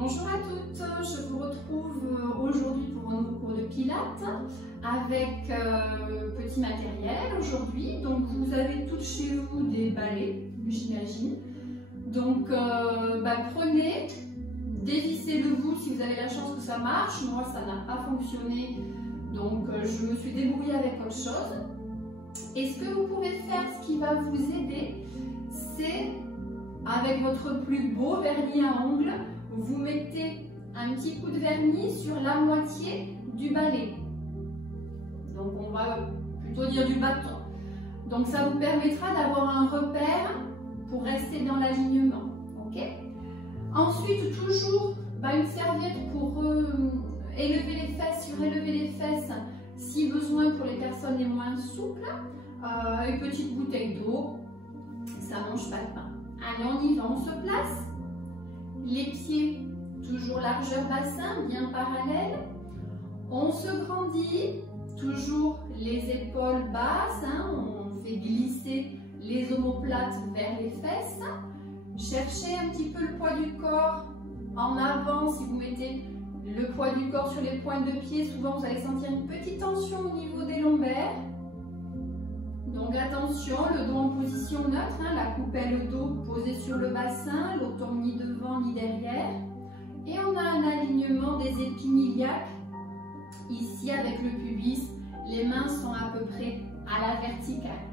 Bonjour à toutes, je vous retrouve aujourd'hui pour un nouveau cours de pilates avec petit matériel aujourd'hui. Donc vous avez toutes chez vous des balais, j'imagine. Donc prenez, dévissez le bout si vous avez la chance que ça marche. Moi ça n'a pas fonctionné, donc je me suis débrouillée avec autre chose. Et ce que vous pouvez faire, ce qui va vous aider, c'est avec votre plus beau vernis à ongles, vous mettez un petit coup de vernis sur la moitié du balai. Donc on va plutôt dire du bâton. Donc ça vous permettra d'avoir un repère pour rester dans l'alignement. Okay. Ensuite, toujours une serviette pour élever les fesses, surélever les fesses si besoin pour les personnes les moins souples. Une petite bouteille d'eau, ça ne mange pas de pain. Allez, on y va, on se place. Les pieds, toujours largeur bassin, bien parallèle. On se grandit, toujours les épaules basses. On fait glisser les omoplates vers les fesses. Cherchez un petit peu le poids du corps en avant. Si vous mettez le poids du corps sur les pointes de pied, souvent vous allez sentir une petite tension au niveau des lombaires. Donc attention, le dos en position neutre, la coupelle dos posée sur le bassin, l'eau tombe ni devant ni derrière. Et on a un alignement des épimyliaques, ici avec le pubis, les mains sont à peu près à la verticale.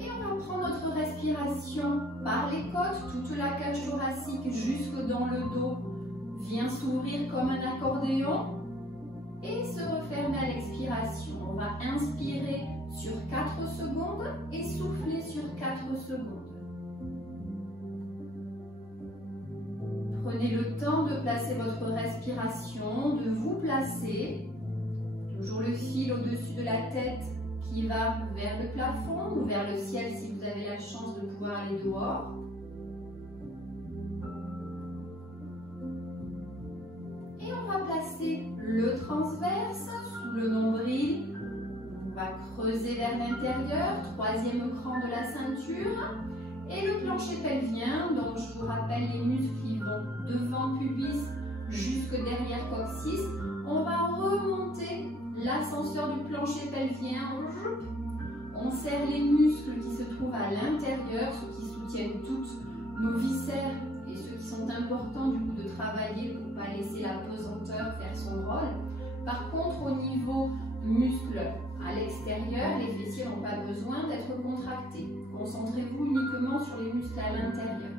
Et on va prendre notre respiration par les côtes, toute la cage thoracique jusque dans le dos vient s'ouvrir comme un accordéon. Et se refermer à l'expiration. On va inspirer sur 4 secondes et souffler sur 4 secondes. Prenez le temps de placer votre respiration, de vous placer. Toujours le fil au-dessus de la tête qui va vers le plafond ou vers le ciel si vous avez la chance de pouvoir aller dehors. Et on va placer le transverse sous le nombril. On va creuser vers l'intérieur, troisième cran de la ceinture. Et le plancher pelvien, donc je vous rappelle les muscles qui vont devant pubis jusque derrière coccyx. On va remonter l'ascenseur du plancher pelvien. On serre les muscles qui se trouvent à l'intérieur, ceux qui soutiennent toutes nos viscères et ceux qui sont importants du coup de travailler pour ne pas laisser la pesanteur faire son rôle. Par contre, au niveau muscles à l'extérieur, les fessiers n'ont pas besoin d'être contractés. Concentrez-vous uniquement sur les muscles à l'intérieur.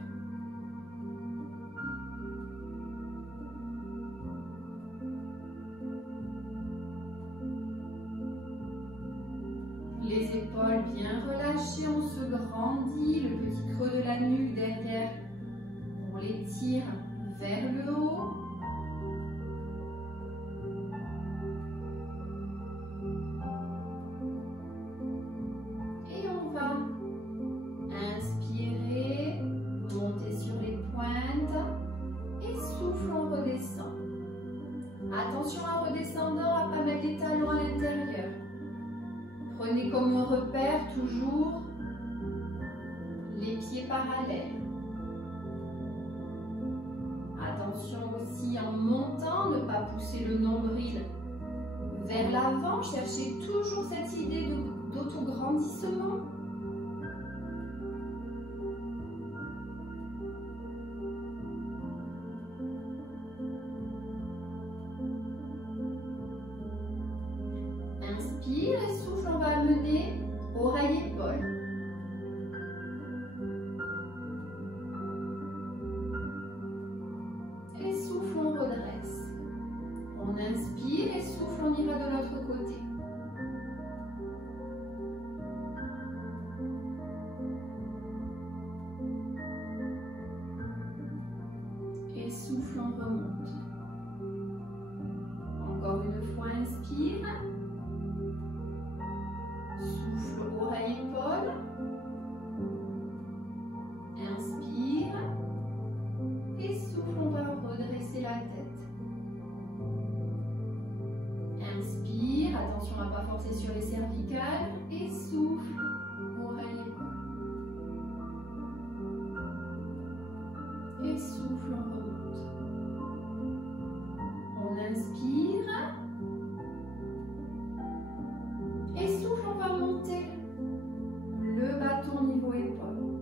Les épaules bien relâchées, on se grandit, le petit creux de la nuque derrière, on les tire vers le haut. Et on va inspirer, monter sur les pointes et souffle, on redescend. Attention en redescendant à ne pas mettre les talons à l'intérieur. Prenez comme repère toujours les pieds parallèles. Attention aussi en montant, ne pas pousser le nombril vers l'avant. Cherchez toujours cette idée d'autograndissement. Inspire et souffle, on va amener oreille-épaule. Et souffle, on redresse. On inspire et souffle, on ira de l'autre côté. Et souffle, on remonte. Encore une fois, inspire. Souffle, oreille-épaule. Inspire. Et souffle, on va redresser la tête. Inspire, attention à ne pas forcer sur les cervicales. Et souffle, oreille-épaule. Et souffle, on remonte. On inspire. Et souffle, on va monter le bâton niveau épaule.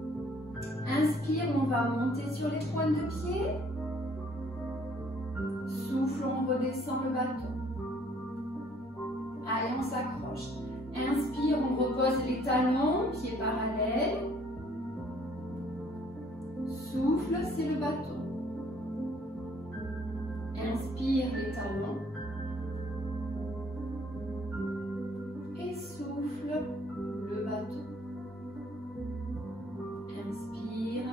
Inspire, on va monter sur les pointes de pied. Souffle, on redescend le bâton. Allez, on s'accroche. Inspire, on repose les talons, pieds parallèles. Souffle, c'est le bâton. Inspire, les talons. Et souffle, le bâton. Inspire,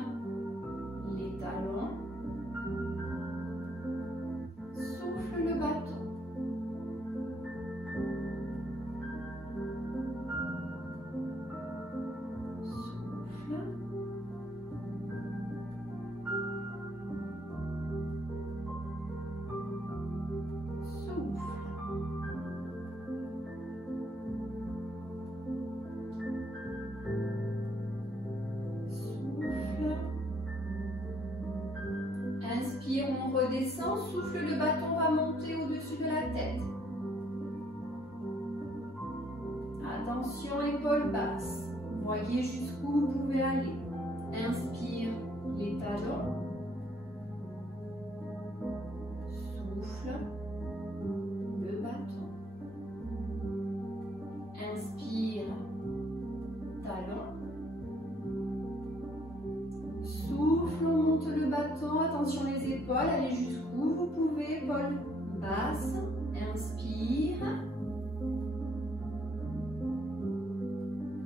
les talons. Souffle, le bâton. Inspire, on redescend, souffle, le bâton va monter au-dessus de la tête. Attention, épaules basses. Voyez jusqu'où vous pouvez aller. Inspire, les talons. Souffle, le bâton. Inspire, talons. Souffle, on monte le bâton, attention les épaules, allez jusqu'où vous pouvez, épaules basses, inspire,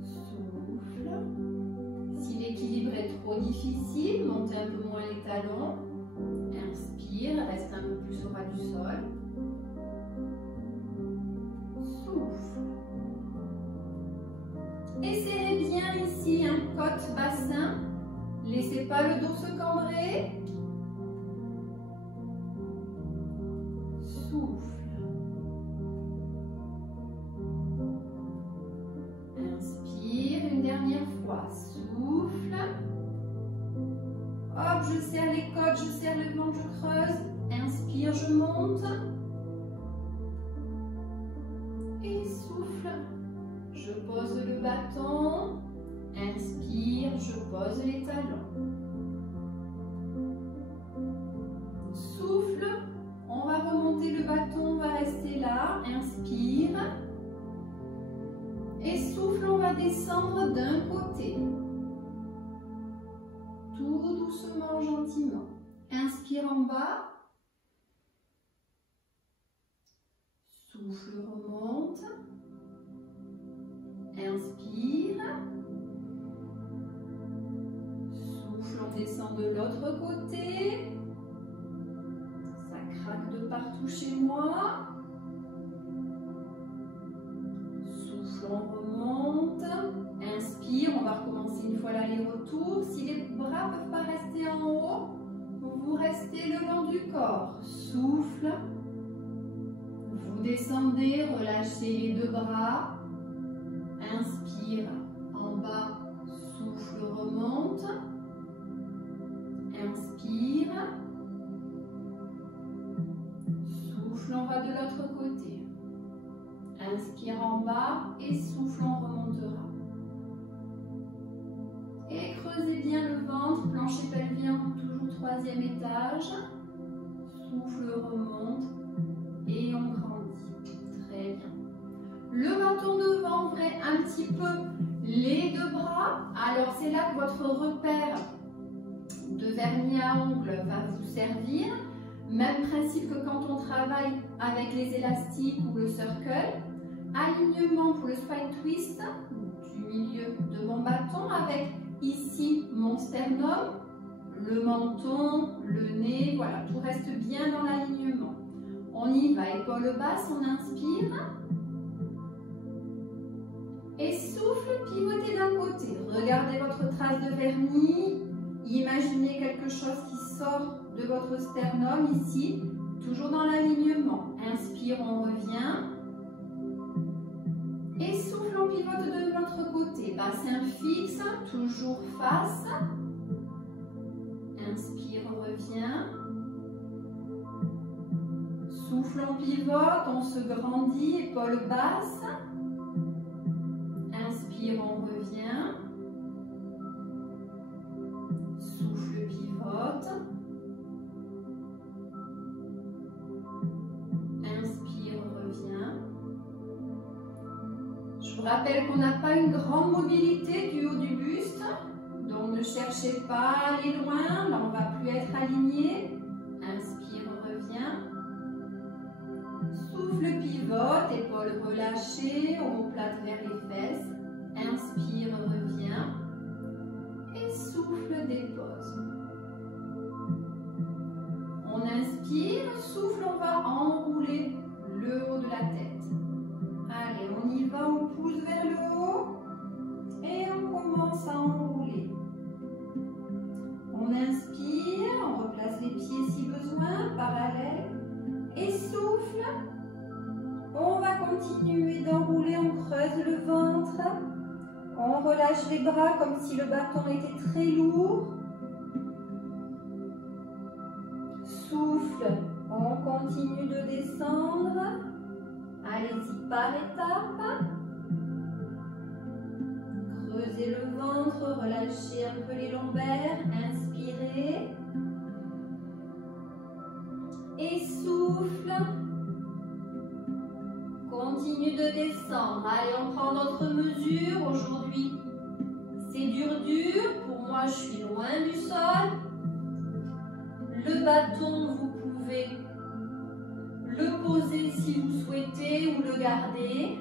souffle. Si l'équilibre est trop difficile, montez un peu moins les talons, inspire, reste un peu plus au ras du sol, souffle. Et serrez bien ici un côte bassin. Laissez pas le dos se cambrer. Souffle. Inspire une dernière fois. Souffle. Hop, je serre les côtes, je serre le ventre, je creuse. Inspire, je monte. Et souffle. Je pose le bâton. Inspire, je pose les talons. Souffle, on va remonter le bâton, on va rester là. Inspire. Et souffle, on va descendre d'un côté. Tout doucement, gentiment. Inspire en bas. Souffle, remonte. Inspire. On descend de l'autre côté. Ça craque de partout chez moi. Souffle, on remonte. Inspire, on va recommencer une fois l'aller-retour. Si les bras ne peuvent pas rester en haut, vous restez le long du corps. Souffle. Vous descendez, relâchez les deux bras. Inspire, en bas, souffle, remonte. Inspire. Souffle, on va de l'autre côté. Inspire en bas et souffle, on remontera. Et creusez bien le ventre, plancher pelvien, toujours troisième étage. Souffle, remonte et on grandit. Très bien. Le bâton devant, ouvrez un petit peu les deux bras. Alors c'est là que votre repère de vernis à ongles va vous servir. Même principe que quand on travaille avec les élastiques ou le circle. Alignement pour le spine twist du milieu de mon bâton avec ici mon sternum, le menton, le nez, voilà, tout reste bien dans l'alignement. On y va, épaule basse, on inspire. Et souffle, pivotez d'un côté. Regardez votre trace de vernis. Imaginez quelque chose qui sort de votre sternum ici, toujours dans l'alignement. Inspire, on revient. Et souffle, on pivote de l'autre côté. Bassin fixe, toujours face. Inspire, revient. Souffle, on pivote, on se grandit, épaules basses. Inspire, on revient. Souffle, pivote. Inspire, revient. Je vous rappelle qu'on n'a pas une grande mobilité du haut du buste. Donc ne cherchez pas à aller loin, là on ne va plus être aligné. Inspire, revient. Souffle, pivote, épaules relâchées, omoplate vers les fesses. Inspire, revient. Et souffle, dépose. On inspire, souffle, on va enrouler le haut de la tête. Allez, on y va, on pousse vers le haut. Et on commence à enrouler. On inspire, on replace les pieds si besoin, parallèles. Et souffle. On va continuer d'enrouler, on creuse le ventre. On relâche les bras comme si le bâton était très lourd. Souffle. On continue de descendre. Allez-y par étapes. Creusez le ventre, relâchez un peu les lombaires. Inspirez. Et souffle. Continue de descendre. Allez, on prend notre mesure. Aujourd'hui, c'est dur. Pour moi, je suis loin du sol. Le bâton, vous pouvez le poser si vous souhaitez ou le garder.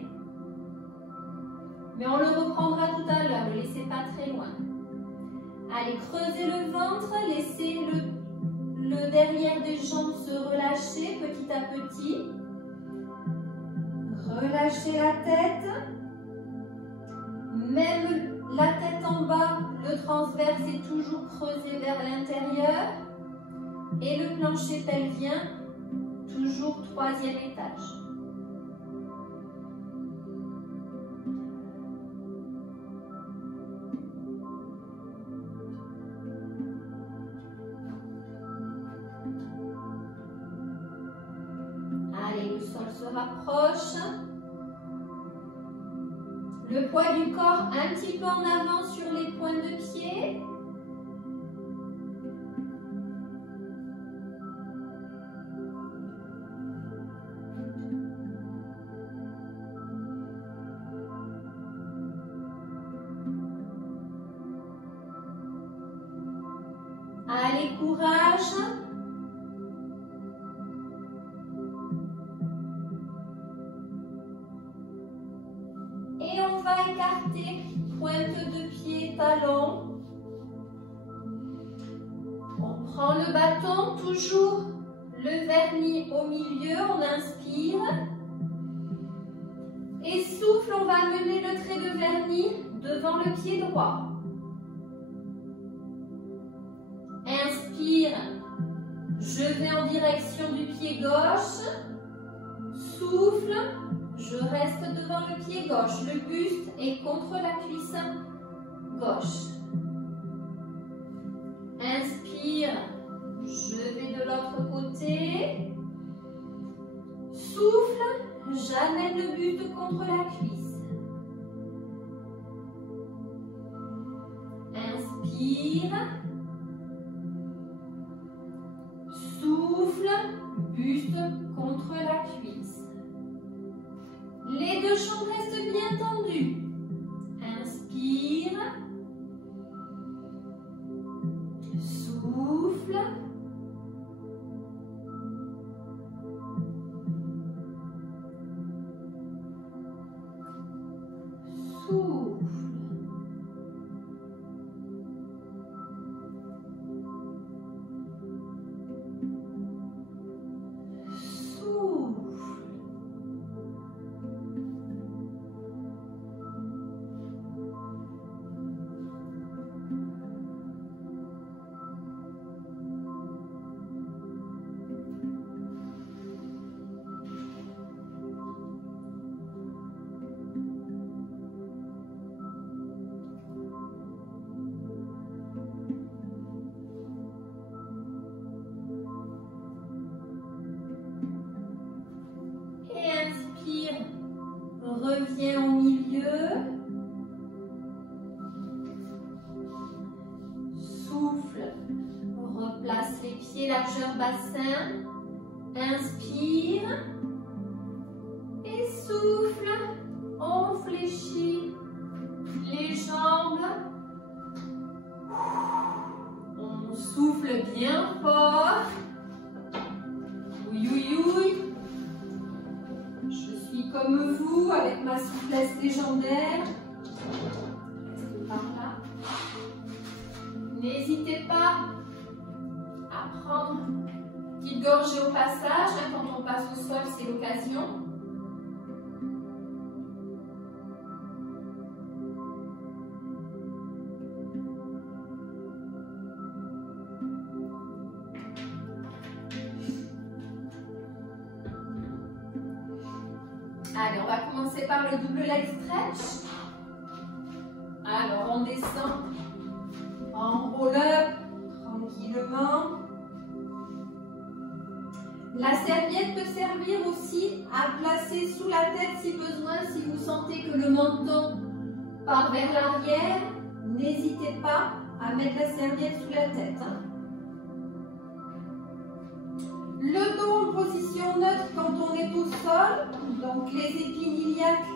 Mais on le reprendra tout à l'heure. Ne laissez pas très loin. Allez, creusez le ventre. Laissez le derrière des jambes se relâcher petit à petit. Relâchez la tête. Même la tête en bas, le transverse est toujours creusé vers l'intérieur. Et le plancher pelvien, toujours 3e étage. Allez, le sol se rapproche. Le poids du corps un petit peu en avant sur les pointes de pied. Allez, courage. Et on va écarter pointe de pied, talon. On prend le bâton, toujours le vernis au milieu, on inspire. Et souffle, on va amener le trait de vernis devant le pied droit. Inspire, je vais en direction du pied gauche. Souffle, je reste devant le pied gauche. Le buste est contre la cuisse gauche. Inspire, je vais de l'autre côté. Souffle, j'amène le buste contre la cuisse. Inspire. Souffle, buste contre la cuisse. Les deux jambes restent bien tendues. Inspire. Souffle. Souffle. place les pieds largeur bassin. Inspire. Et souffle. On fléchit les jambes. On souffle bien fort. Oui, oui, oui. Je suis comme vous avec ma souplesse légendaire. Par là. N'hésitez pas à prendre une petite gorgée au passage. Quand on passe au sol, c'est l'occasion. Allez, on va commencer par le double leg stretch. Alors, on descend en roll-up tranquillement. La serviette peut servir aussi à placer sous la tête si besoin. Si vous sentez que le menton part vers l'arrière, n'hésitez pas à mettre la serviette sous la tête. Le dos en position neutre quand on est au sol, donc les épines iliaques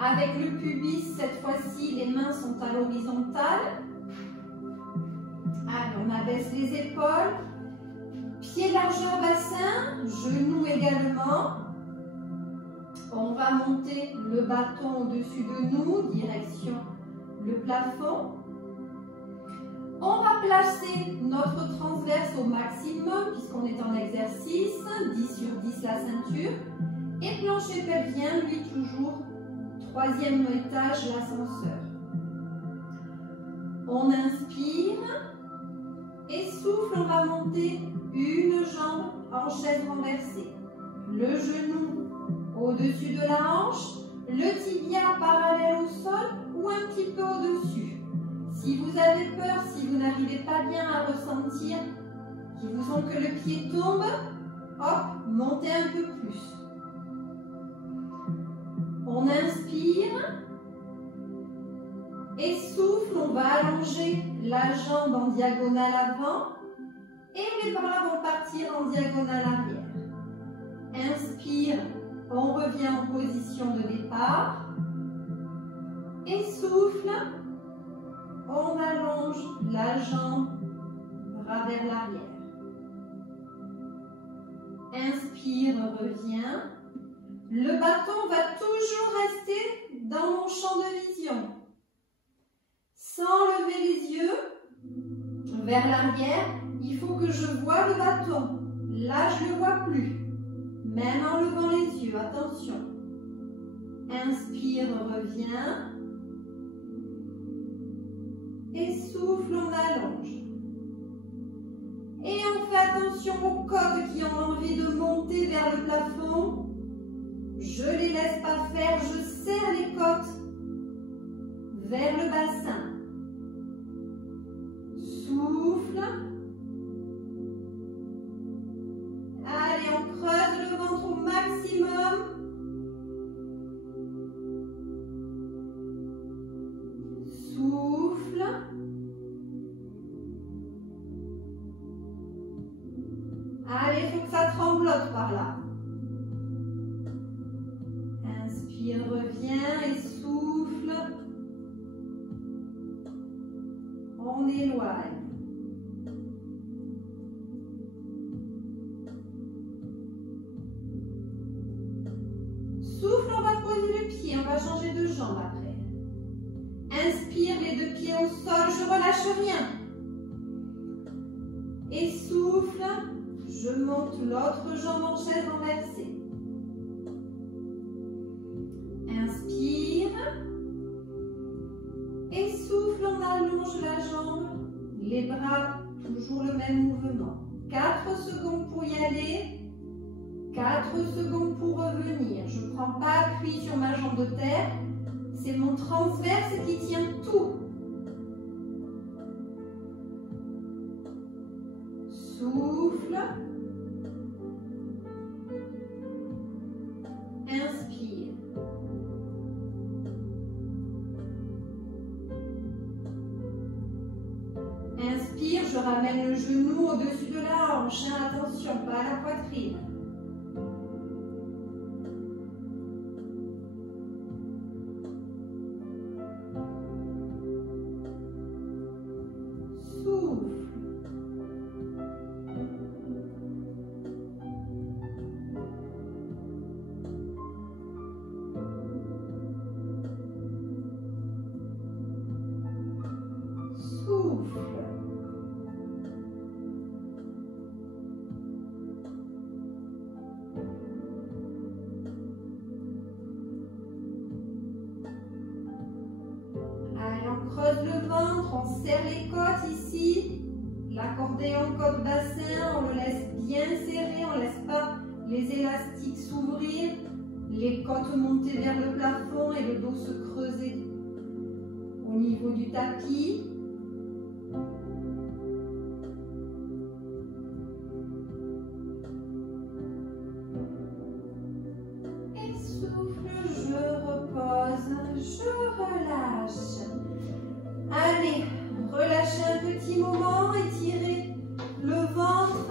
avec le pubis, cette fois-ci les mains sont à l'horizontale. Allez, on abaisse les épaules, pieds largeur bassin, genoux également. On va monter le bâton au-dessus de nous, direction le plafond. On va placer notre transverse au maximum puisqu'on est en exercice, 10 sur 10 la ceinture. Et plancher pelvien, lui toujours, 3e étage, l'ascenseur. On inspire et souffle, on va monter une jambe en chaise renversée. Le genou au-dessus de la hanche, le tibia parallèle au sol ou un petit peu au-dessus. Si vous avez peur, si vous n'arrivez pas bien à ressentir, qui vous sent que le pied tombe, hop, montez un peu plus. On inspire et souffle, on va allonger la jambe en diagonale avant et les bras vont partir en diagonale arrière. Inspire, on revient en position de départ et souffle. On allonge la jambe, bras vers l'arrière. Inspire, revient. Le bâton va toujours rester dans mon champ de vision. Sans lever les yeux vers l'arrière, il faut que je voie le bâton. Là, je ne le vois plus. Même en levant les yeux, attention. Inspire, revient. Et souffle, on allonge. Et on fait attention aux côtes qui ont envie de monter vers le plafond. Je ne les laisse pas faire, je serre les côtes vers le bassin. Souffle. Allez, on creuse le ventre au maximum. Souffle. Allez, il faut que ça tremblote par là. Inspire, reviens et souffle. On éloigne. Souffle, on va poser le pied, on va changer de jambe après. Inspire, les deux pieds au sol, je relâche rien. Et souffle, je monte l'autre jambe en chaise renversée. Inspire. Et souffle, on allonge la jambe, les bras, toujours le même mouvement. 4 secondes pour y aller, 4 secondes pour revenir. Je ne prends pas appui sur ma jambe de terre, c'est mon transverse qui tient tout. Souffle. Inspire. Inspire, je ramène le genou au-dessus de la hanche, hein, attention, pas à la poitrine. Souffle. Souffle. Allez, on creuse le ventre, on serre les côtes ici. L'accordéon côte-bassin, on le laisse bien serré, on ne laisse pas les élastiques s'ouvrir, les côtes monter vers le plafond et le dos se creuser au niveau du tapis. Et souffle, je repose, je relâche. Allez, relâchez un petit moment, étirez le ventre,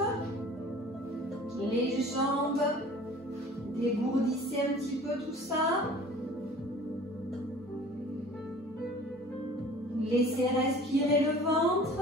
les jambes, dégourdissez un petit peu tout ça. Laissez respirer le ventre.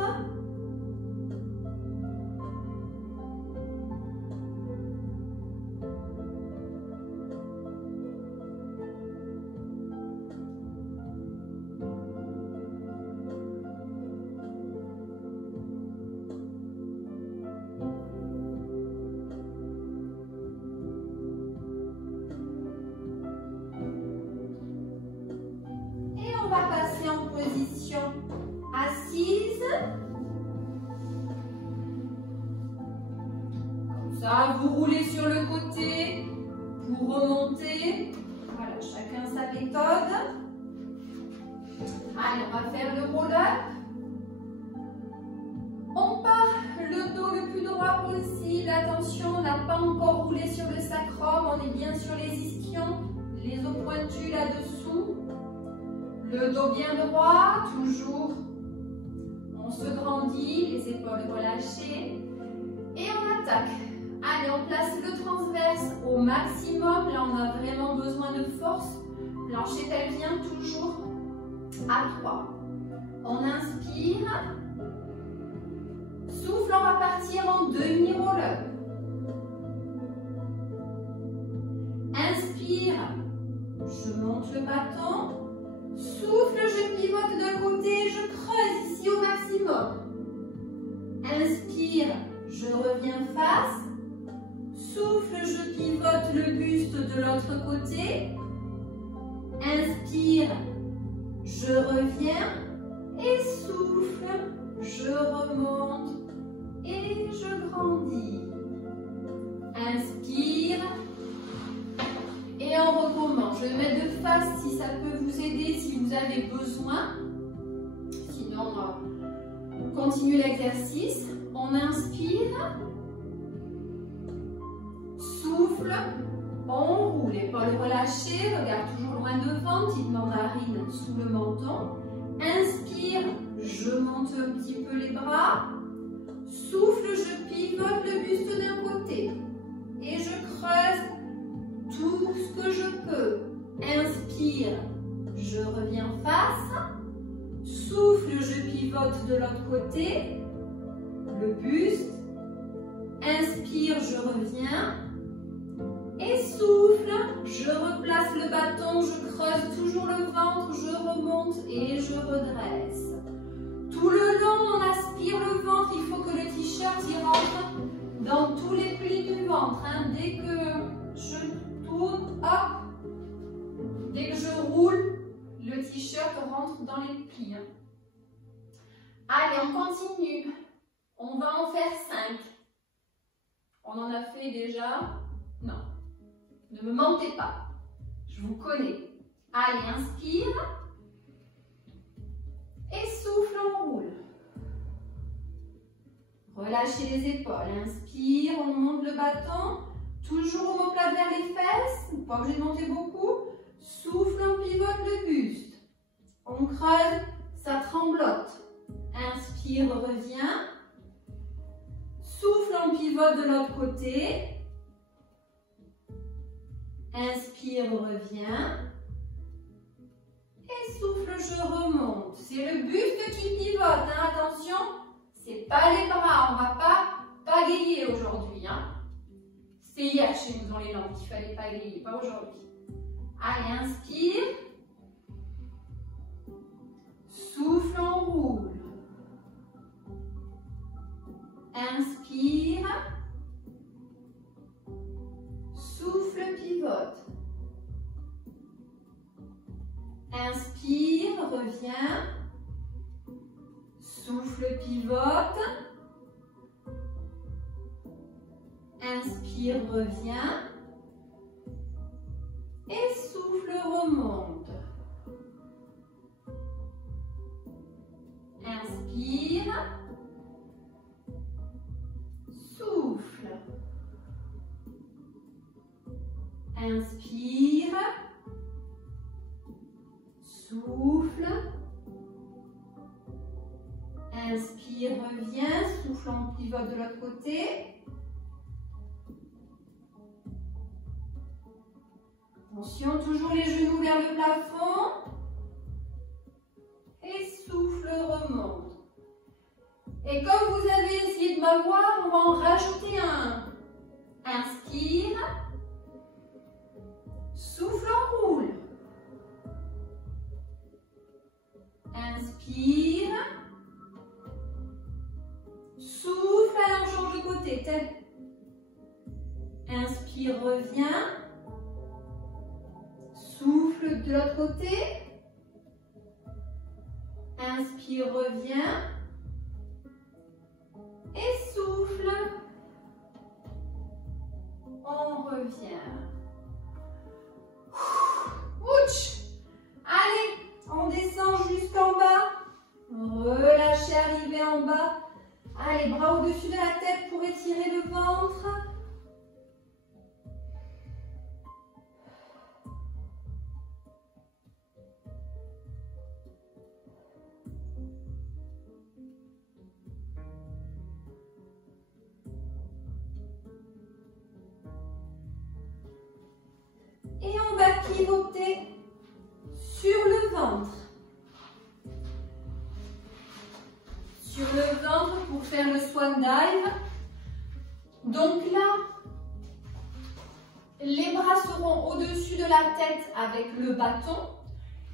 On va passer en position assise. Comme ça, vous roulez sur le côté pour remonter. Voilà, chacun sa méthode. Allez, on va faire le roll-up. On part le dos le plus droit possible. Attention, on n'a pas encore roulé sur le sacrum. On est bien sur les ischions, les os pointus là-dessous. Le dos bien droit, toujours. On se grandit, les épaules relâchées. Et on attaque. Allez, on place le transverse au maximum. Là, on a vraiment besoin de force. Plancher pelvien, toujours à 3. On inspire. Souffle, on va partir en demi-roll-up. Inspire, je monte le bâton. Souffle, je pivote d'un côté, je creuse ici au maximum. Inspire, je reviens face. Souffle, je pivote le buste de l'autre côté. Inspire, je reviens. Et souffle, je remonte et je grandis. Inspire. Et on recommence. Je vais mettre de face si ça peut vous aider, si vous avez besoin. Sinon, continuez l'exercice. On inspire. Souffle. On roule. Épaules relâchées. Regarde toujours loin devant. Petite mandarine sous le menton. Inspire. Je monte un petit peu les bras. Souffle. Je pivote le buste d'un côté. Et je creuse tout ce que je peux. Inspire, je reviens face. Souffle, je pivote de l'autre côté. Le buste. Inspire, je reviens. Et souffle, je replace le bâton, je creuse toujours le ventre, je remonte et je redresse. Tout le long, on aspire le ventre. Il faut que le t-shirt y rentre dans tous les plis du ventre. Hein. Dès que je tourne, hop, dès que je roule, le t-shirt rentre dans les plis. Hein. Allez, on continue. On va en faire 5. On en a fait déjà? Non. Ne me mentez pas. Je vous connais. Allez, inspire. Et souffle, on roule. Relâchez les épaules. Inspire, on monte le bâton. Toujours omoplate vers les fesses. Pas obligé de monter beaucoup. Souffle, on pivote le buste. On creuse, ça tremblote. Inspire, reviens. pivote de l'autre côté. Inspire, reviens. Et souffle, je remonte. C'est le buste qui pivote, hein, attention. C'est pas les bras, on va pas pagayer aujourd'hui. Hein. C'est hier chez nous dans les langues qu'il fallait pagayer, pas aujourd'hui. Allez, inspire. Souffle, on roule. Inspire. Souffle, pivote. Inspire, reviens. Souffle, pivote. Inspire, reviens. Et souffle, remonte. Inspire. Souffle. Inspire. Souffle. Inspire, reviens. Souffle, on pivote de l'autre côté. Attention, toujours les genoux vers le plafond. Et souffle, remonte. Et comme vous avez essayé de m'avoir, on va en rajouter un. Inspire. Souffle, on roule. Inspire. Souffle, allez, on change de côté. Inspire, reviens. Souffle de l'autre côté. Inspire, reviens. Et souffle. On revient. Ouch. Allez, on descend jusqu'en bas. Relâchez, arrivez en bas. Allez, bras au-dessus de la tête pour étirer le ventre. Et on va pivoter sur le ventre. Sur le ventre pour faire le swan dive. Donc là, les bras seront au-dessus de la tête avec le bâton.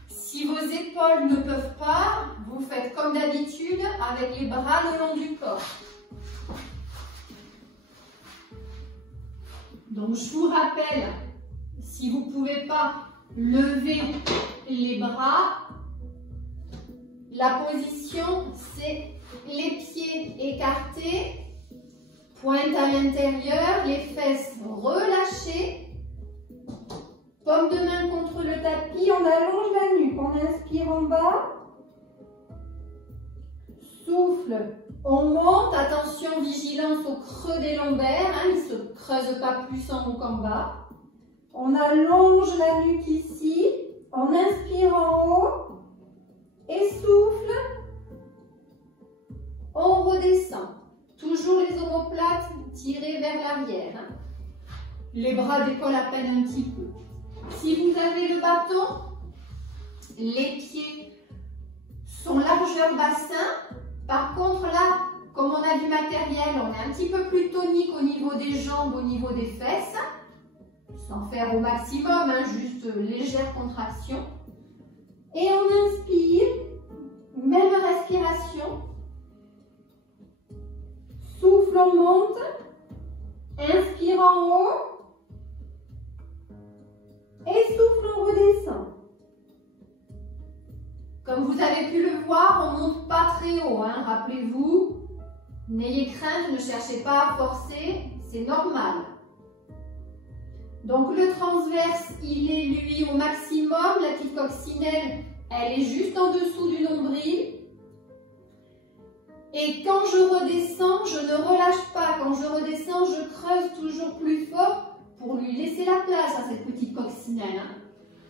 Si vos épaules ne peuvent pas, vous faites comme d'habitude avec les bras le long du corps. Donc je vous rappelle, si vous ne pouvez pas lever les bras, la position c'est les pieds écartés, pointe à l'intérieur, les fesses relâchées, paume de main contre le tapis, on allonge la nuque, on inspire en bas, souffle, on monte, attention, vigilance au creux des lombaires, hein, il ne se creuse pas plus en haut qu'en bas. On allonge la nuque ici, on inspire en haut et souffle, on redescend. Toujours les omoplates tirées vers l'arrière. Hein. Les bras décollent à peine un petit peu. Si vous avez le bâton, les pieds sont largeur bassin. Par contre là, comme on a du matériel, on est un petit peu plus tonique au niveau des jambes, au niveau des fesses. Sans faire au maximum, hein, juste légère contraction. Et on inspire, même respiration. Souffle, on monte. Inspire en haut. Et souffle, on redescend. Comme vous avez pu le voir, on ne monte pas très haut. Hein, rappelez-vous, n'ayez crainte, ne cherchez pas à forcer, c'est normal. Donc le transverse, il est lui au maximum. La petite coccinelle, elle est juste en dessous du nombril. Et quand je redescends, je ne relâche pas. Quand je redescends, je creuse toujours plus fort pour lui laisser la place à cette petite coccinelle. Hein.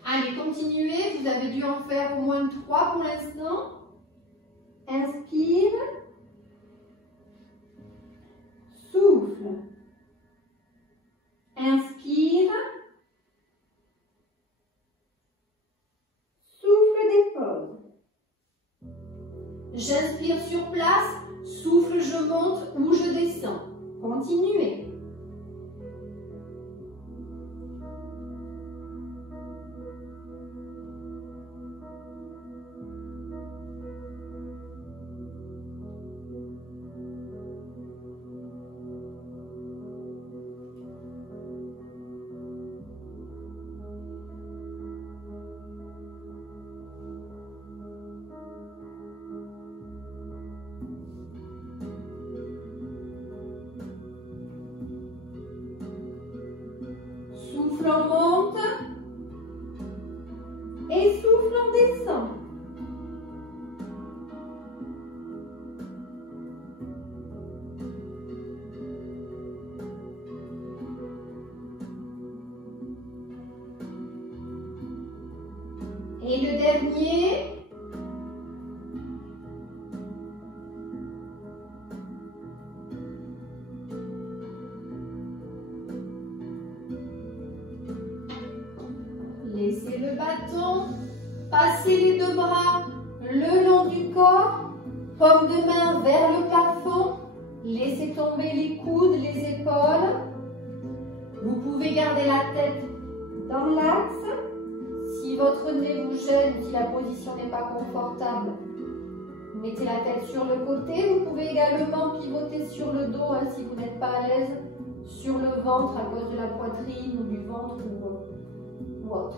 Allez, continuez. Vous avez dû en faire au moins 3 pour l'instant. Inspire. Souffle. souffle. Inspire. Souffle, dépose. J'inspire sur place. Souffle, je monte ou je descends. Continuez. Souffle, on monte et souffle, on descend. Et le dernier. Laissez le bâton, passez les deux bras le long du corps, paume de main vers le plafond, laissez tomber les coudes, les épaules. Vous pouvez garder la tête dans l'axe. Si votre nez vous gêne, si la position n'est pas confortable, mettez la tête sur le côté. Vous pouvez également pivoter sur le dos si vous n'êtes pas à l'aise, sur le ventre à cause de la poitrine ou du ventre ou autre.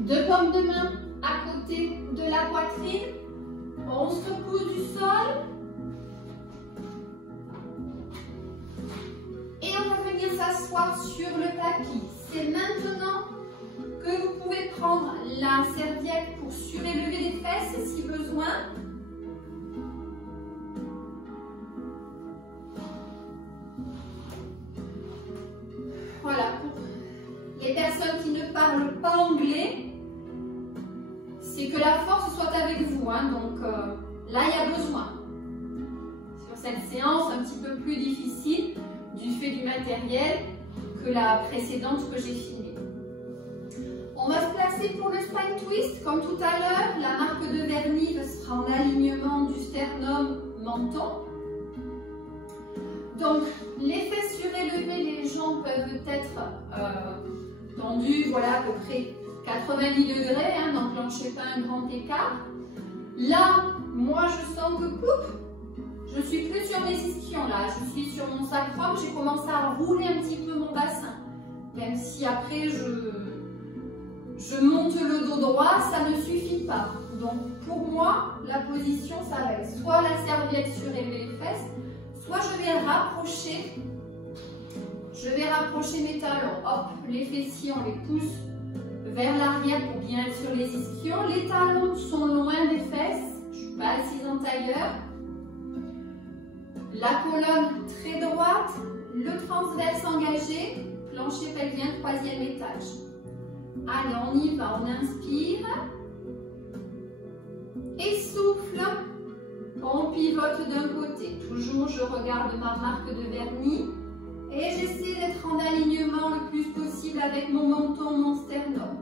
Deux paumes de main à côté de la poitrine. On se repousse du sol. Et on va venir s'asseoir sur le tapis. C'est maintenant que vous pouvez prendre la serviette pour surélever les fesses si besoin. Voilà, pour les personnes qui ne parlent pas anglais, c'est que la force soit avec vous, donc là il y a besoin. Sur cette séance un petit peu plus difficile du fait du matériel que la précédente que j'ai filmée. On va se placer pour le spine twist comme tout à l'heure. La marque de vernis sera en alignement du sternum menton. Donc les fesses surélevées, les jambes peuvent être tendues, voilà à peu près 90 degrés, n'enclenchez pas un grand écart. Là, moi je sens que je suis plus sur mes ischions là, je suis sur mon sacrum, j'ai commencé à rouler un petit peu mon bassin. Même si après je monte le dos droit, ça ne suffit pas. Donc pour moi, la position ça va être soit la serviette surélever les fesses, soit je vais rapprocher mes talons. Hop, les fessiers on les pousse vers l'arrière pour bien être sur les ischions. Les talons sont loin des fesses, je ne suis pas assise en tailleur. La colonne très droite, le transverse engagé, plancher pelvien, 3e étage. Allez, on y va, on inspire. Et souffle, on pivote d'un côté. Toujours, je regarde ma marque de vernis. Et j'essaie d'être en alignement le plus possible avec mon menton, mon sternum.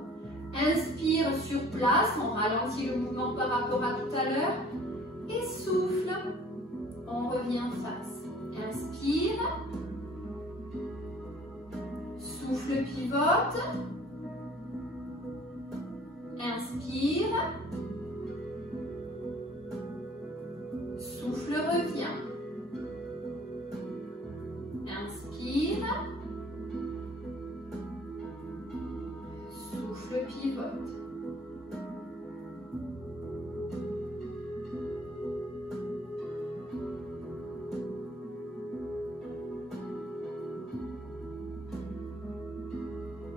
Inspire sur place, on ralentit le mouvement par rapport à tout à l'heure. Et souffle, on revient en face. Inspire. Souffle, pivote. Inspire. Souffle, revient. Inspire. Souffle, pivote.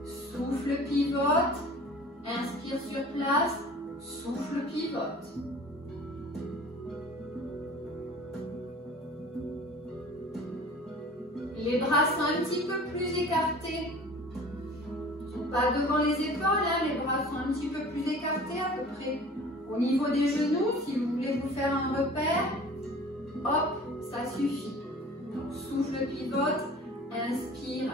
Souffle, pivote. Inspire sur place. Souffle, pivote. Les bras sont un petit peu plus écartés. Pas devant les épaules, hein, les bras sont un petit peu plus écartés, à peu près au niveau des genoux. Si vous voulez vous faire un repère, hop, ça suffit. Donc, souffle pivote, inspire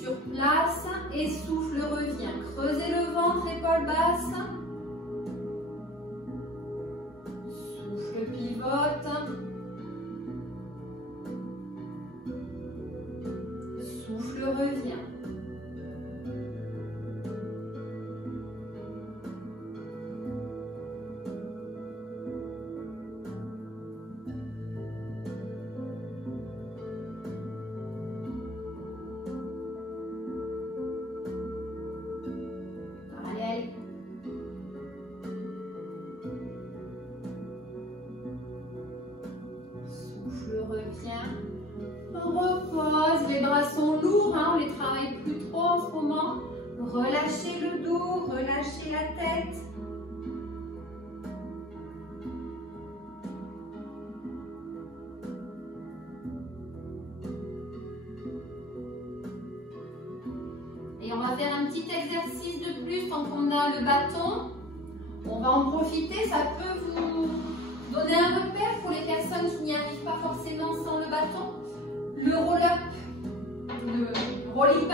sur place et souffle revient. Creusez le ventre, épaule basse. Souffle pivote. Souffle revient. Repose, les bras sont lourds, hein, on ne les travaille plus trop en ce moment. Relâchez le dos, relâchez la tête. Et on va faire un petit exercice de plus tant qu'on a le bâton. On va en profiter, ça peut vous donner un repère pour les personnes qui n'y arrivent pas forcément sans le bâton. Le rolling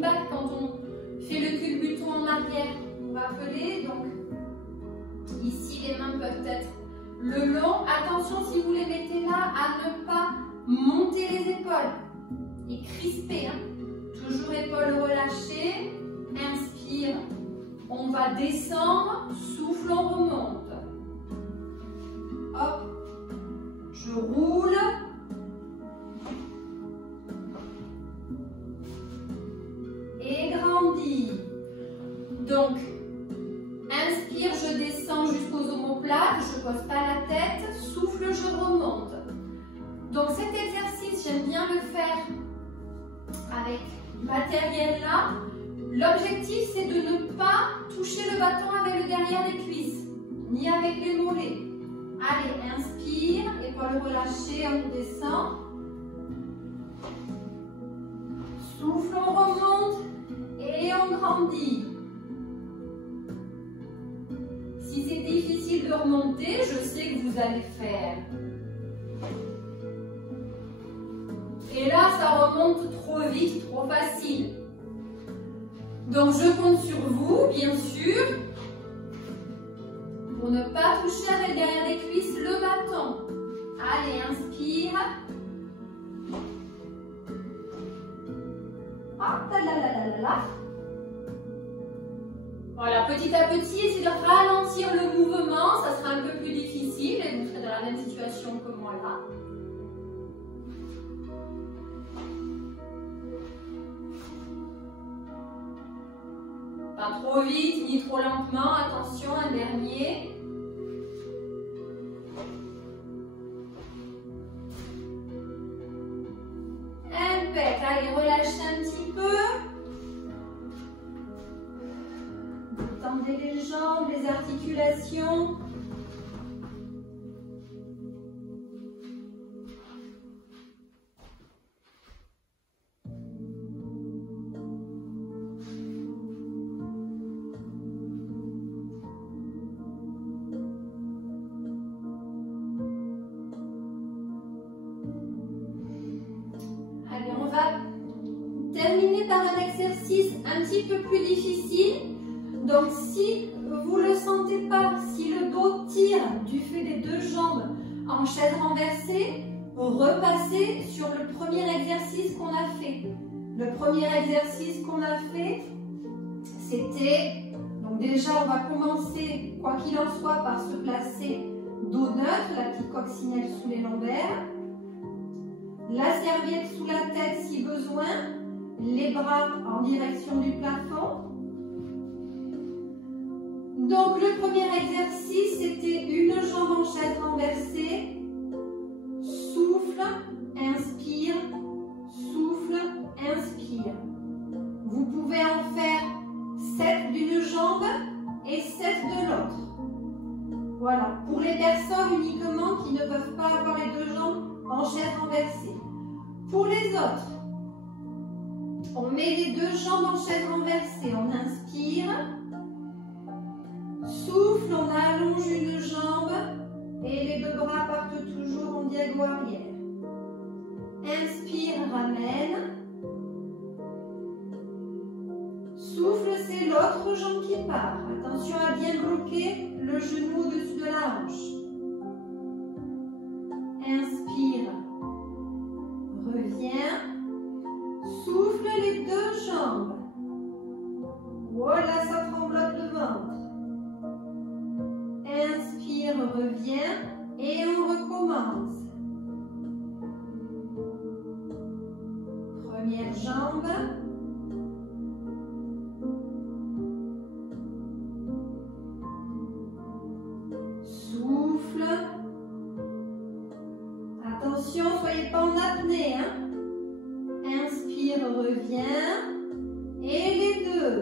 back quand on fait le culbuton en arrière. Vous vous rappelez, donc ici les mains peuvent être le long. Attention si vous les mettez là à ne pas monter les épaules et crisper. Hein. Toujours épaules relâchées. Inspire, on va descendre. Souffle, on remonte. Hop, je roule. Et grandis. Donc, inspire, je descends jusqu'aux omoplates, je ne pose pas la tête, souffle, je remonte. Donc cet exercice, j'aime bien le faire avec du matériel là. L'objectif, c'est de ne pas toucher le bâton avec le derrière des cuisses, ni avec les mollets. Allez, inspire, épaules relâchées, on descend. Souffle, on remonte. Et on grandit. Si c'est difficile de remonter, je sais que vous allez faire. Et là, ça remonte trop vite, trop facile. Donc, je compte sur vous, bien sûr, pour ne pas toucher avec derrière les cuisses le bâton. Allez, inspire. Hop, là, là, là, là, là. Voilà, petit à petit, essayez de ralentir le mouvement, ça sera un peu plus difficile et vous serez dans la même situation que moi là. Pas trop vite ni trop lentement, attention, un dernier. Impec, allez, relâchez un petit peu. Tendez les jambes, les articulations. Allez, on va terminer par un exercice un petit peu plus difficile. Donc si vous ne le sentez pas, si le dos tire du fait des deux jambes en chaise renversée, repassez sur le premier exercice qu'on a fait. Le premier exercice qu'on a fait, c'était, donc déjà on va commencer, quoi qu'il en soit, par se placer dos neutre, la petite coccinelle sous les lombaires, la serviette sous la tête si besoin, les bras en direction du plafond. Donc le premier exercice, c'était une jambe en chaise renversée, souffle, inspire, souffle, inspire. Vous pouvez en faire 7 d'une jambe et 7 de l'autre. Voilà, pour les personnes uniquement qui ne peuvent pas avoir les deux jambes en chaise renversée. Pour les autres, on met les deux jambes en chaise renversée. On inspire. Souffle, on allonge une jambe et les deux bras partent toujours en diago arrière. Inspire, ramène. Souffle, c'est l'autre jambe qui part. Attention à bien bloquer le genou au-dessus de la hanche. Inspire, reviens. Souffle les deux jambes. Voilà, ça tremblote le ventre. Inspire, reviens et on recommence. Première jambe. Souffle. Attention, soyez pas en apnée, hein. Inspire, reviens. Et les deux.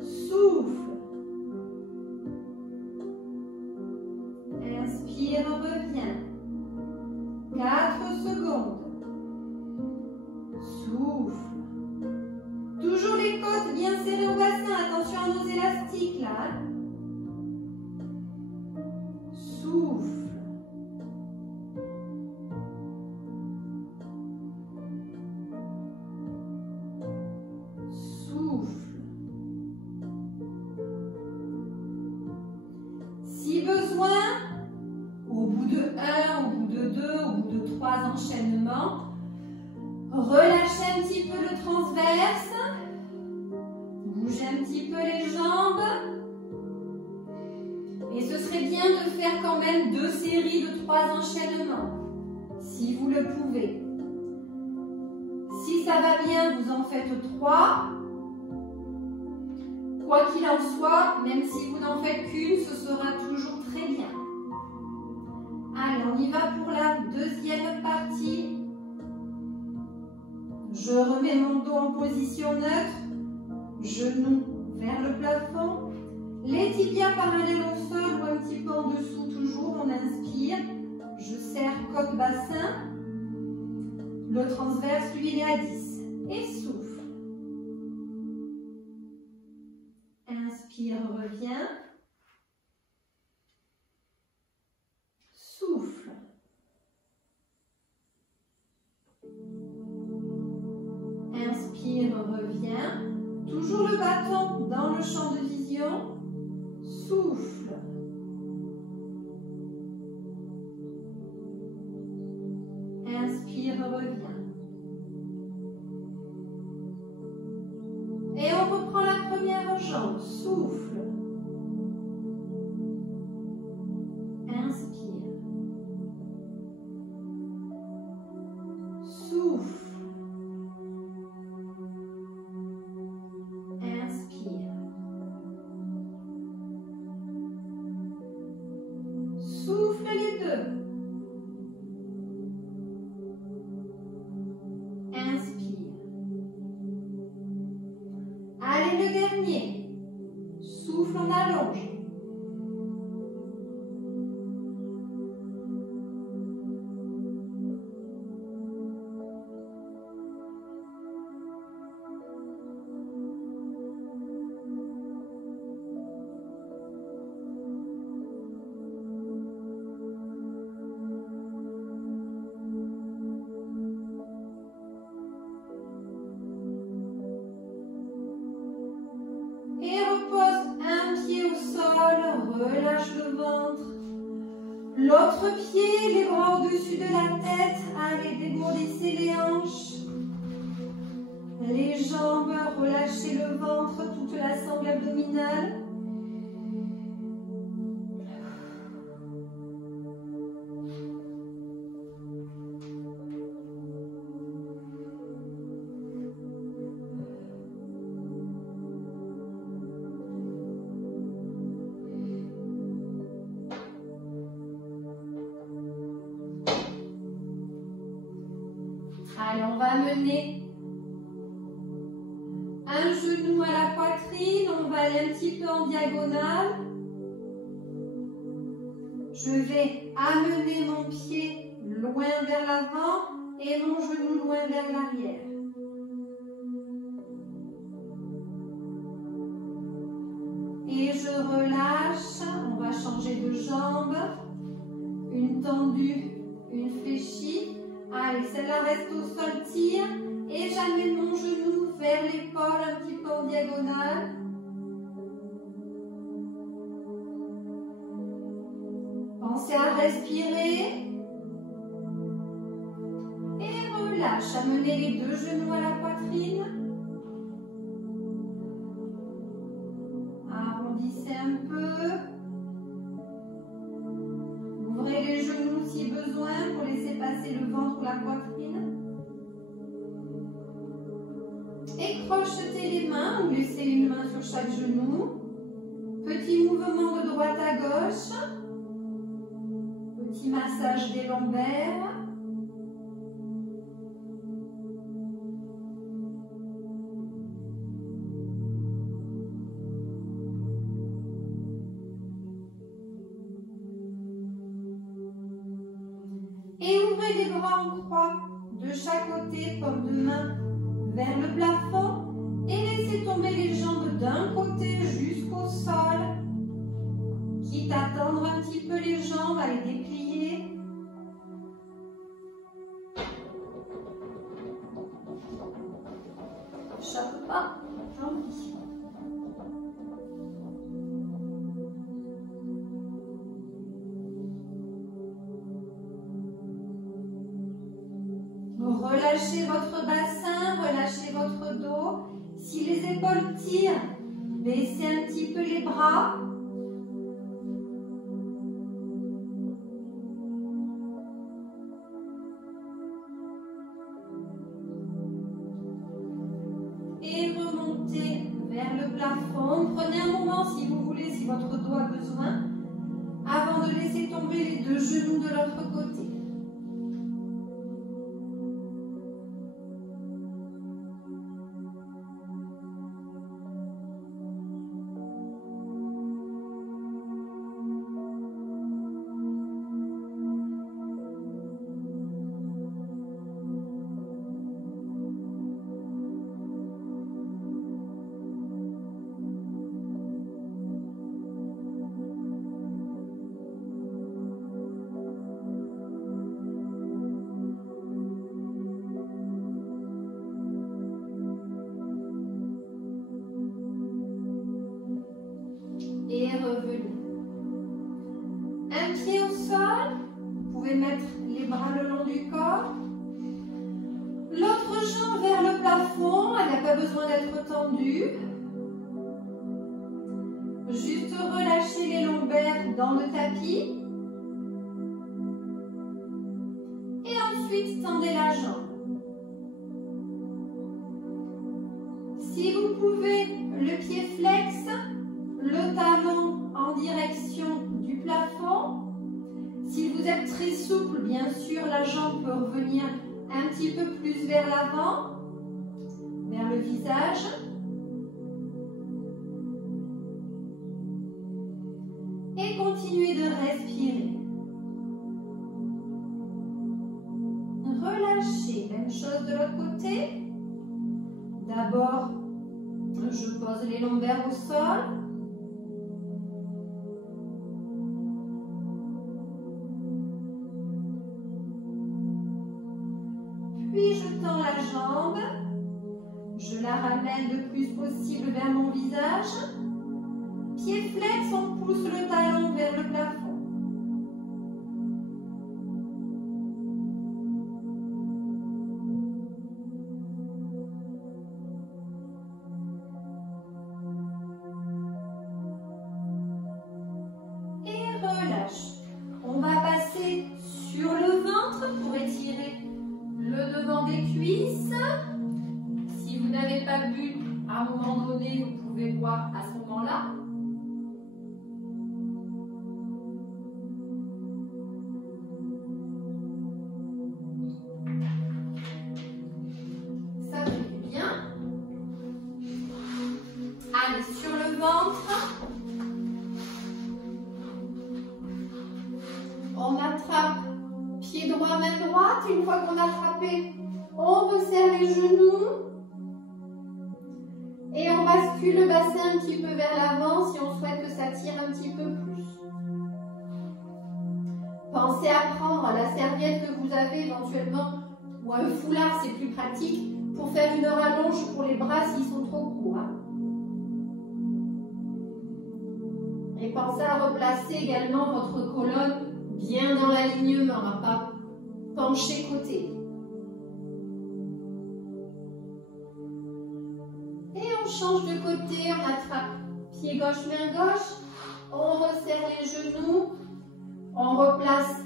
Souffle. Inspire, reviens. 4 secondes. Souffle. Toujours les côtes bien serrées au bassin. Attention à nos élastiques là. Hein. Souffle. Si besoin, au bout de 1, au bout de 2, au bout de 3 enchaînements, relâchez un petit peu le transverse, bougez un petit peu les jambes. Et ce serait bien de faire quand même 2 séries de 3 enchaînements, si vous le pouvez. Si ça va bien, vous en faites 3. Quoi qu'il en soit, même si vous n'en faites qu'une, ce sera toujours très bien. Allez, on y va pour la deuxième partie. Je remets mon dos en position neutre, genoux vers le plafond, les tibias parallèles au sol ou un petit peu en dessous toujours, on inspire, je serre côte-bassin, le transverse lui il est à 10 et souffle. Inspire, reviens. Souffle. Inspire, reviens. Toujours le bâton dans le champ de vision. Souffle. Inspire, reviens. Et on reprend la première jambe. Souffle. Inspire. Souffle. Inspire. Souffle les deux. Inspire. Allez, le dernier. Souffle, on allonge. Relâche le ventre. L'autre pied, les bras au-dessus de la tête. Allez, dégourdissez les hanches. Les jambes, relâchez le ventre, toute la sangle abdominale. Allez, on va amener un genou à la poitrine, on va aller un petit peu en diagonale. Je vais amener mon pied loin vers l'avant, et mon genou loin vers l'arrière. Et je relâche, on va changer de jambe. Une tendue, une fléchie. Allez, celle-là reste au sol, tire. Et j'amène mon genou vers l'épaule, un petit peu en diagonale. Pensez à respirer. Et relâche. Amenez les deux genoux à la poitrine. Arrondissez un peu. Ouvrez les genoux si besoin pour laisser passer le ventre ou la poitrine. Et crochetez les mains ou laissez une main sur chaque genou. Petit mouvement de droite à gauche. Petit massage des lombaires. Et ouvrez les bras en croix de chaque côté, paume de main vers le plafond. Et laissez tomber les jambes d'un côté jusqu'au sol. Quitte à tendre un petit peu les jambes, à les déplier. Choque pas, gentil. Relâchez votre bassin, relâchez votre dos. Si les épaules tirent, baissez un petit peu les bras. Et remontez vers le plafond. Prenez un moment si vous voulez, si votre dos a besoin, avant de laisser tomber les deux genoux de l'autre côté. Et revenez. Un pied au sol, vous pouvez mettre les bras le long du corps. L'autre jambe vers le plafond, elle n'a pas besoin d'être tendue. Juste relâchez les lombaires dans le tapis. Et ensuite, tendez la jambe. Si vous pouvez, le pied flex, le talon en direction du plafond. Si vous êtes très souple, bien sûr, la jambe peut revenir un petit peu plus vers l'avant, vers le visage. Et continuez de respirer. Relâchez, même chose de l'autre côté. D'abord, je pose les lombaires au sol. Puis je tends la jambe, je la ramène le plus possible vers mon visage. Pied flex, on pousse le talon vers le plafond. Et relâche. On va passer sur le ventre pour étirer le devant des cuisses. Si vous n'avez pas bu à un moment donné, vous pouvez boire à ce moment-là. Ça fait bien. Allez, sur le ventre. On attrape pied droit, main droite. droite. Une fois qu'on a frappé, on resserre les genoux. Et on bascule le bassin un petit peu vers l'avant si on souhaite que ça tire un petit peu plus. Pensez à prendre la serviette que vous avez éventuellement ou un foulard, c'est plus pratique, pour faire une rallonge pour les bras s'ils sont trop courts. Et pensez à replacer également votre colonne bien dans l'alignement, à pas pencher côté. Et on change de côté, on attrape pied gauche, main gauche, on resserre les genoux, on replace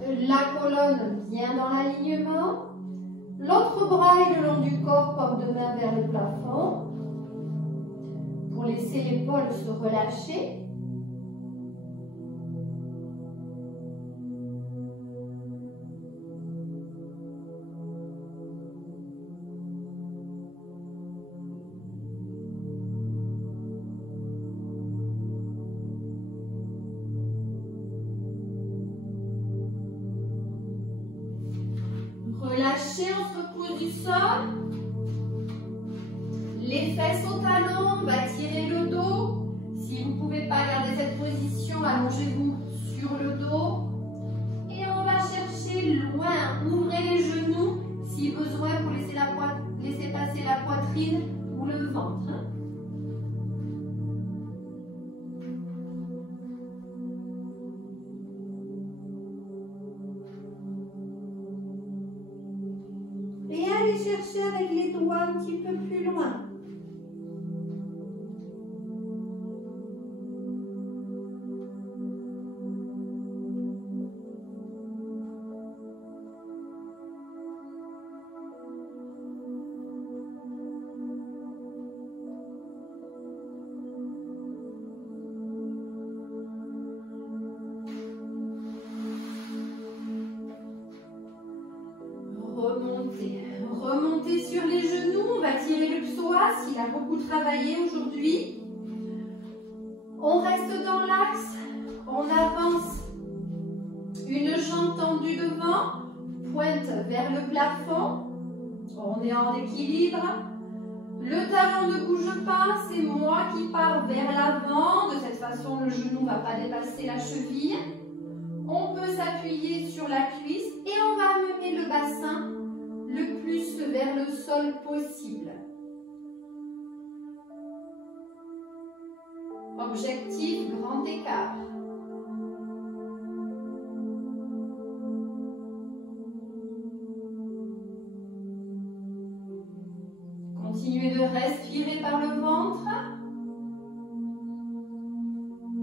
la colonne bien dans l'alignement, l'autre bras est le long du corps, paume de main vers le plafond, pour laisser l'épaule se relâcher. Relâchez, on se repose du sol. Les fesses au talon, on va tirer le dos. Si vous ne pouvez pas garder cette position, allongez-vous sur le dos. Et on va chercher loin. Ouvrez les genoux si besoin pour laisser passer la poitrine ou le ventre. Et allez chercher avec les doigts un petit peu plus loin. Remontez sur les genoux, on va tirer le psoas, il a beaucoup travaillé aujourd'hui. On reste dans l'axe, on avance une jambe tendue devant, pointe vers le plafond, on est en équilibre. Le talon ne bouge pas, c'est moi qui pars vers l'avant, de cette façon le genou ne va pas dépasser la cheville. On peut s'appuyer sur la cuisse et on va amener le bassin le plus vers le sol possible. Objectif, grand écart. Continuez de respirer par le ventre.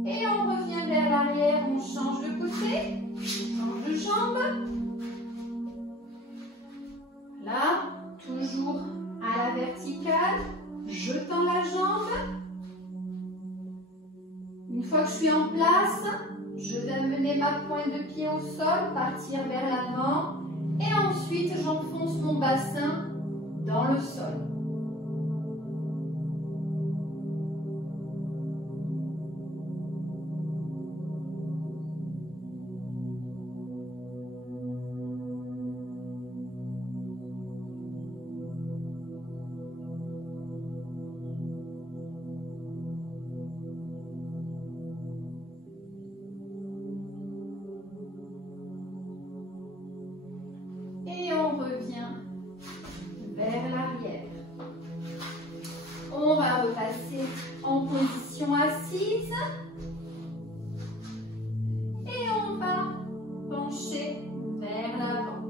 Et on revient vers l'arrière, on change de côté, on change de jambe. Là, toujours à la verticale, je tends la jambe. Une fois que je suis en place, je vais amener ma pointe de pied au sol, partir vers l'avant. Et ensuite, j'enfonce mon bassin dans le sol. Et on revient vers l'arrière. On va repasser en position assise. Et on va pencher vers l'avant.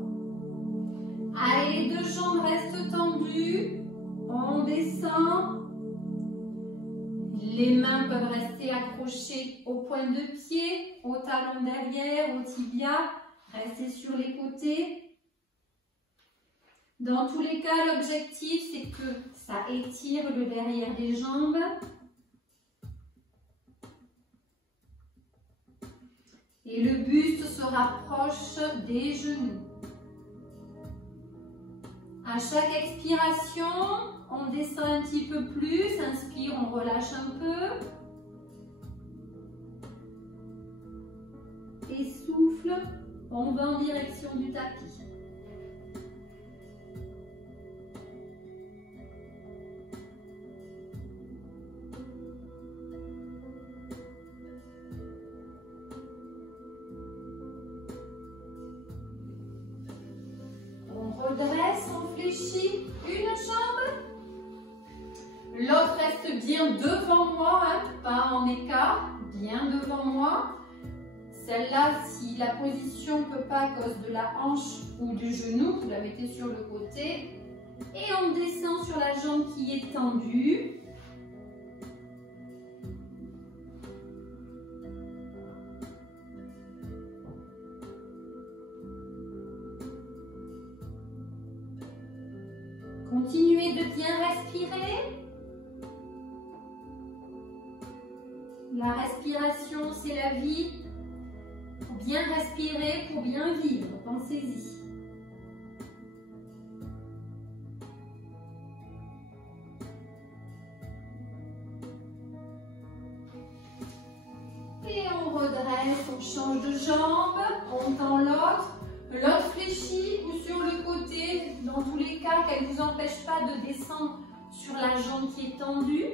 Allez, les deux jambes restent tendues. On descend. Les mains peuvent rester accrochées aux pointes de pied, au talon derrière, au tibia. Restez sur les côtés. Dans tous les cas, l'objectif, c'est que ça étire le derrière des jambes. Et le buste se rapproche des genoux. À chaque expiration, on descend un petit peu plus. Inspire, on relâche un peu. Et souffle, on va en direction du tapis. redresse, on fléchit une jambe. L'autre reste bien devant moi, hein, pas en écart, bien devant moi. Celle-là, si la position ne peut pas à cause de la hanche ou du genou, vous la mettez sur le côté. Et on descend sur la jambe qui est tendue. Continuez de bien respirer. La respiration, c'est la vie. Pour bien respirer, pour bien vivre, pensez-y. Et on redresse, on change de jambe, on tend l'autre. L'autre fléchit ou sur le côté, dans tous les cas, qu'elle ne vous empêche pas de descendre sur la jambe qui est tendue.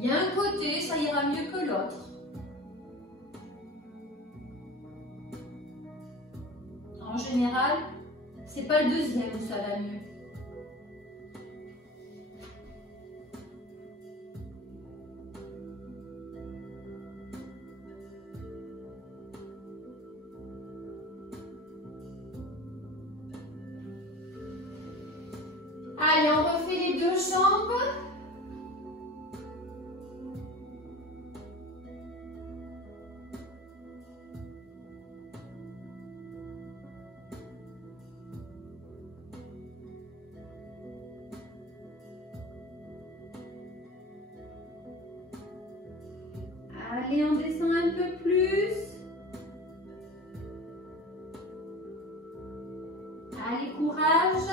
Il y a un côté, ça ira mieux que l'autre. En général, c'est pas le deuxième où ça va mieux. Allez, on refait les deux jambes. Allez, on descend un peu plus. Allez, courage.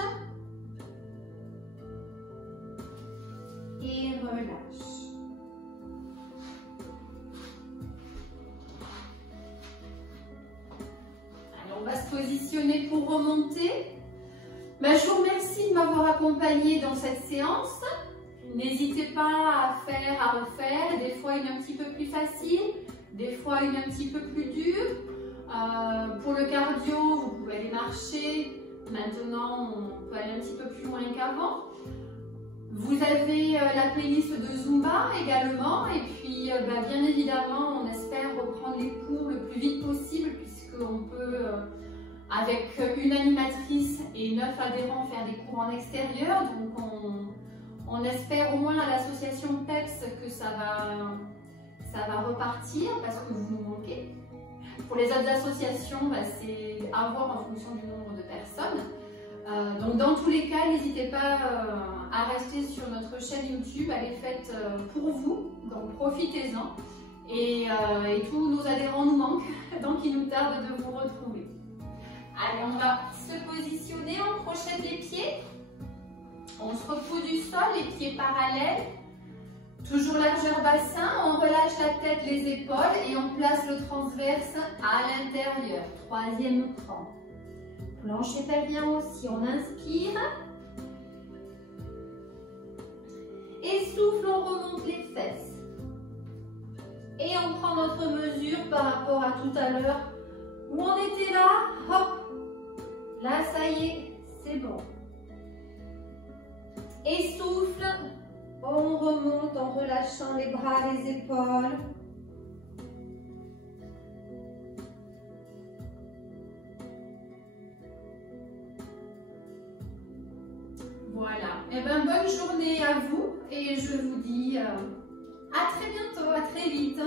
Et relâche. Allez, on va se positionner pour remonter. Je vous remercie de m'avoir accompagné dans cette séance. N'hésitez pas à faire, à refaire, des fois une un petit peu plus facile, des fois une un petit peu plus dure. Pour le cardio, vous pouvez aller marcher. Maintenant, on peut aller un petit peu plus loin qu'avant. Vous avez la playlist de Zumba également. Et puis, bien évidemment, on espère reprendre les cours le plus vite possible puisqu'on peut, avec une animatrice et 9 adhérents, faire des cours en extérieur. Donc, on espère au moins à l'association PEPS que ça va repartir parce que vous nous manquez. Pour les autres associations, c'est à voir en fonction du nombre de personnes. Donc dans tous les cas, n'hésitez pas à rester sur notre chaîne YouTube. Elle est faite pour vous, donc profitez-en. Et tous nos adhérents nous manquent, donc il nous tarde de vous retrouver. Allez, on va se positionner, on crochette les pieds. On se repose du sol, les pieds parallèles. Toujours largeur bassin, on relâche la tête, les épaules et on place le transverse à l'intérieur. Troisième cran. Plancher pelvien aussi, on inspire. Et souffle, on remonte les fesses. Et on prend notre mesure par rapport à tout à l'heure où on était là. Hop, là ça y est, c'est bon. Et souffle, on remonte en relâchant les bras, les épaules. Voilà. Et bonne journée à vous et je vous dis à très bientôt, à très vite.